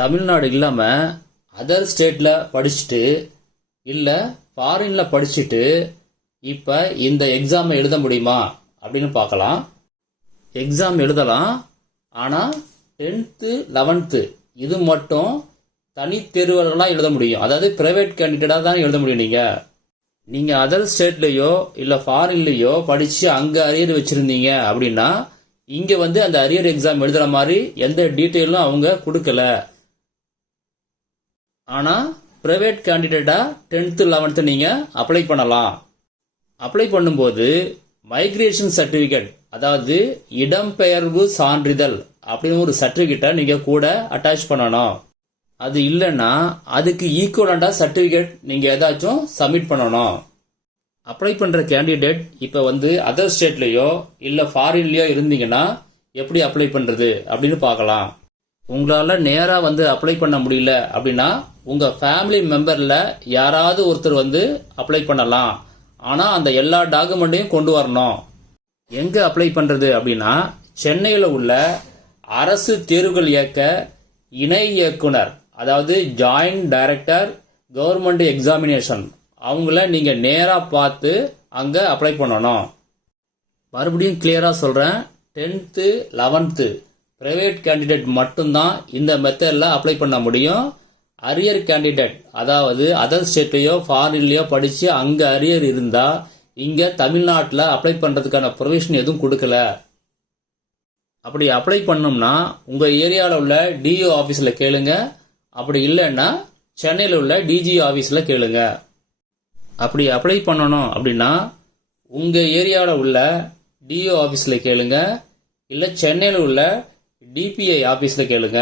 தமிழ்நாடு இல்லாமல் அதர் ஸ்டேட்டில் படிச்சுட்டு இல்லை ஃபாரினில் படிச்சுட்டு இப்போ இந்த எக்ஸாமை எழுத முடியுமா அப்படின்னு பார்க்கலாம். எக்ஸாம் எழுதலாம், ஆனால் 10th 11th இது மட்டும் தனித்தேர்வுகளாக எழுத முடியும். அதாவது பிரைவேட் கேண்டிடேட்டாக தான் எழுத முடியும். நீங்கள் அதர் ஸ்டேட்லேயோ இல்லை ஃபாரின்லேயோ படித்து அங்கே அரியர் வச்சுருந்தீங்க அப்படின்னா இங்கே அந்த அரியர் எக்ஸாம் எழுதுகிற மாதிரி எந்த டீட்டெயிலும் அவங்க கொடுக்கல. ஆனால் பிரைவேட் கேண்டிடேட்டாக 10th 11th நீங்கள் அப்ளை பண்ணலாம். அப்ளை பண்ணும்போது மைக்ரேஷன் சர்டிஃபிகேட், அதாவது இடம்பெயர்வு சான்றிதழ் அப்படின்னு ஒரு சர்டிஃபிகேட்டை நீங்கள் கூட அட்டாச் பண்ணணும். அது இல்லைன்னா அதுக்கு ஈக்குவலண்டாக சர்டிஃபிகேட் நீங்கள் ஏதாச்சும் சப்மிட் பண்ணணும். அப்ளை பண்ணுற கேண்டிடேட் இப்போ அதர் ஸ்டேட்லேயோ இல்லை ஃபாரின்லேயோ இருந்தீங்கன்னா எப்படி அப்ளை பண்ணுறது அப்படின்னு பார்க்கலாம். உங்களால் நேராக அப்ளை பண்ண முடியல அப்படின்னா உங்கள் ஃபேமிலி மெம்பரில் யாராவது ஒருத்தர் அப்ளை பண்ணலாம். ஆனால் அந்த எல்லா டாக்குமெண்ட்டையும் கொண்டு வரணும். எங்கே அப்ளை பண்ணுறது அப்படின்னா சென்னையில் உள்ள அரசு தேர்வுகள் இயக்க இணை இயக்குனர், அதாவது ஜாயிண்ட் டைரக்டர் கவர்மெண்ட் எக்ஸாமினேஷன், அவங்கள நீங்கள் நேராக பார்த்து அங்கே அப்ளை பண்ணணும். மறுபடியும் கிளியராக சொல்கிறேன், 10th 11th பிரைவேட் கேண்டிடேட் மட்டும்தான் இந்த மெத்தடில் அப்ளை பண்ண முடியும். அரியர் கேண்டிடேட், அதாவது அதர் ஸ்டேட்லேயோ ஃபாரின்லேயோ படித்து அங்கே அரியர் இருந்தால் இங்கே தமிழ்நாட்டில் அப்ளை பண்ணுறதுக்கான ப்ரொவிஷன் எதுவும் கொடுக்கல. அப்படி அப்ளை பண்ணோம்னா உங்கள் ஏரியாவில் உள்ள டிஓ ஆஃபீஸில் கேளுங்க. அப்படி இல்லைன்னா சென்னையில் உள்ள டிஜிஓ ஆஃபீஸில் கேளுங்க. அப்படி அப்ளை பண்ணணும் அப்படின்னா உங்கள் ஏரியாவில் உள்ள டிஓ ஆஃபீஸில் கேளுங்க, இல்லை சென்னையில் உள்ள டிபிஐ ஆஃபீஸில் கேளுங்க.